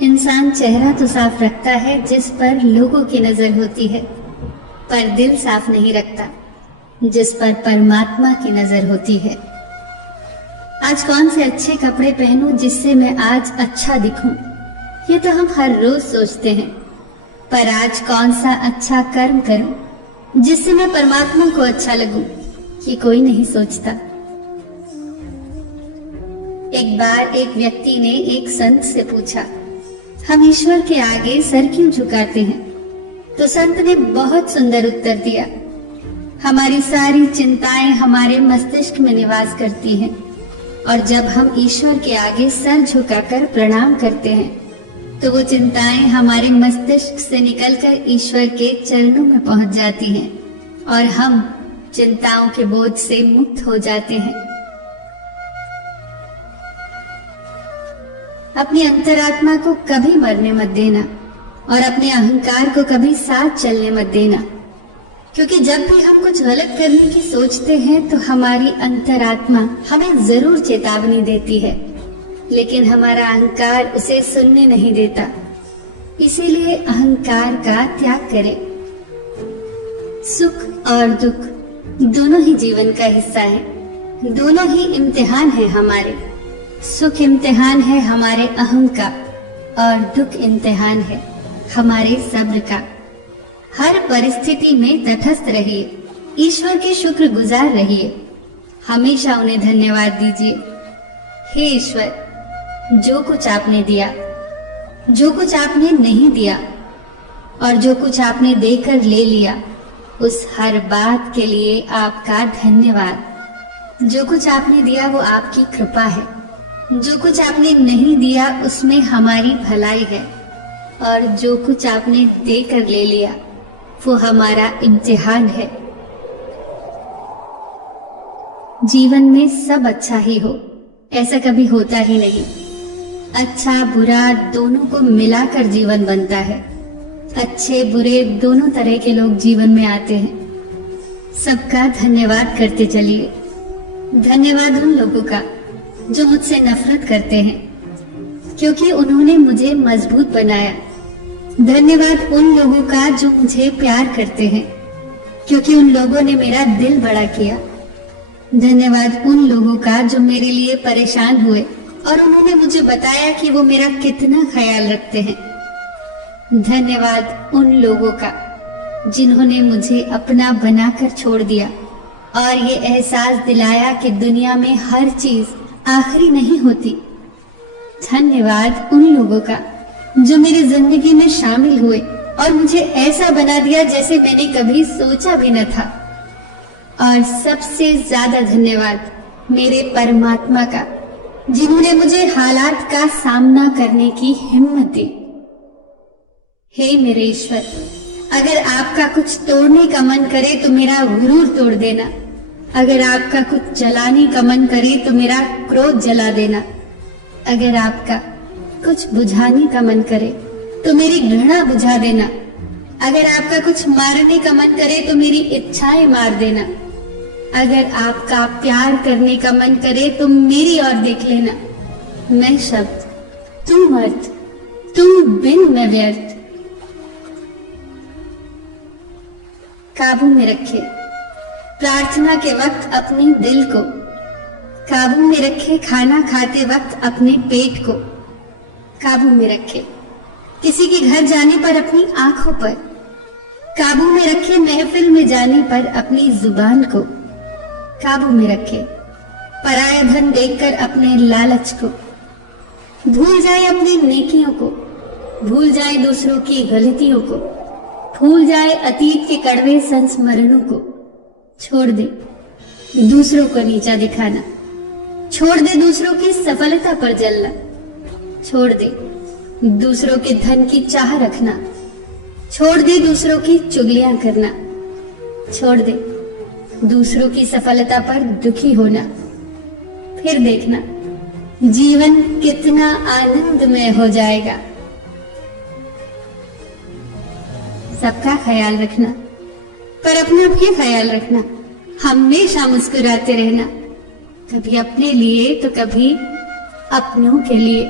इंसान चेहरा तो साफ रखता है जिस पर लोगों की नजर होती है, पर दिल साफ नहीं रखता जिस पर परमात्मा की नजर होती है। आज कौन से अच्छे कपड़े पहनूं जिससे मैं आज अच्छा दिखूं, ये तो हम हर रोज सोचते हैं। पर आज कौन सा अच्छा कर्म करूं जिससे मैं परमात्मा को अच्छा लगूं, ये कोई नहीं सोचता। एक बार एक व्यक्ति ने एक संत से पूछा, हम ईश्वर के आगे सर क्यों झुकाते हैं? तो संत ने बहुत सुंदर उत्तर दिया, हमारी सारी चिंताएं हमारे मस्तिष्क में निवास करती हैं, और जब हम ईश्वर के आगे सर झुकाकर प्रणाम करते हैं तो वो चिंताएं हमारे मस्तिष्क से निकलकर ईश्वर के चरणों में पहुंच जाती हैं और हम चिंताओं के बोझ से मुक्त हो जाते हैं। अपनी अंतरात्मा को कभी मरने मत देना और अपने अहंकार को कभी साथ चलने मत देना, क्योंकि जब भी हम कुछ गलत करने की सोचते हैं तो हमारी अंतरात्मा हमें जरूर चेतावनी देती है, लेकिन हमारा अहंकार उसे सुनने नहीं देता। इसीलिए अहंकार का त्याग करें। सुख और दुख दोनों ही जीवन का हिस्सा है, दोनों ही इम्तिहान है हमारे। सुख इम्तिहान है हमारे अहम का और दुख इम्तिहान है हमारे सब्र का। हर परिस्थिति में तटस्थ रहिए, ईश्वर के शुक्रगुजार रहिए, हमेशा उन्हें धन्यवाद दीजिए। हे ईश्वर, जो कुछ आपने दिया, जो कुछ आपने नहीं दिया और जो कुछ आपने देकर ले लिया, उस हर बात के लिए आपका धन्यवाद। जो कुछ आपने दिया वो आपकी कृपा है, जो कुछ आपने नहीं दिया उसमें हमारी भलाई है, और जो कुछ आपने देकर ले लिया वो हमारा इम्तिहान है। जीवन में सब अच्छा ही हो, ऐसा कभी होता ही नहीं। अच्छा बुरा दोनों को मिलाकर जीवन बनता है। अच्छे बुरे दोनों तरह के लोग जीवन में आते हैं। सबका धन्यवाद करते चलिए। धन्यवाद उन लोगों का जो मुझसे नफरत करते हैं, क्योंकि उन्होंने मुझे मजबूत बनाया। धन्यवाद उन लोगों का जो मुझे प्यार करते हैं, क्योंकि उन लोगों ने मेरा दिल बड़ा किया। धन्यवाद उन लोगों का जो मेरे लिए परेशान हुए और उन्होंने मुझे बताया कि वो मेरा कितना ख्याल रखते हैं। धन्यवाद उन लोगों का जिन्होंने मुझे अपना बनाकर छोड़ दिया और ये एहसास दिलाया कि दुनिया में हर चीज आखिरी नहीं होती। धन्यवाद उन लोगों का जो मेरी जिंदगी में शामिल हुए और मुझे ऐसा बना दिया जैसे मैंने कभी सोचा भी न था। और सबसे ज्यादा धन्यवाद मेरे परमात्मा का, जिन्होंने मुझे हालात का सामना करने की हिम्मत दी। हे मेरे ईश्वर, अगर आपका कुछ तोड़ने का मन करे तो मेरा गुरूर तोड़ देना। अगर आपका कुछ जलाने का मन करे तो मेरा क्रोध जला देना। अगर आपका कुछ बुझाने का मन करे तो मेरी घृणा बुझा देना। अगर आपका कुछ मारने का मन करे तो मेरी इच्छाएं मार देना। अगर आपका प्यार करने का मन करे तो मेरी ओर देख लेना। मैं शब्द, तुम अर्थ, तुम बिन मैं व्यर्थ। काबू में रखे प्रार्थना के वक्त अपने दिल को, काबू में रखे खाना खाते वक्त अपने पेट को, काबू में रखे किसी के घर जाने पर अपनी आंखों पर, काबू में रखे महफिल में जाने पर अपनी जुबान को, काबू में रखे पराया धन देखकर अपने लालच को। भूल जाए अपनी नेकियों को, भूल जाए दूसरों की गलतियों को, भूल जाए अतीत के कड़वे संस्मरणों को। छोड़ दे दूसरों को नीचा दिखाना, छोड़ दे दूसरों की सफलता पर जलना, छोड़ दे दूसरों के धन की चाह रखना, छोड़ दे दूसरों की चुगलियां करना, छोड़ दे दूसरों की सफलता पर दुखी होना। फिर देखना जीवन कितना आनंदमय हो जाएगा। सबका ख्याल रखना, पर अपना भी ख्याल रखना। हमेशा मुस्कुराते रहना, कभी अपने लिए तो कभी अपनों के लिए।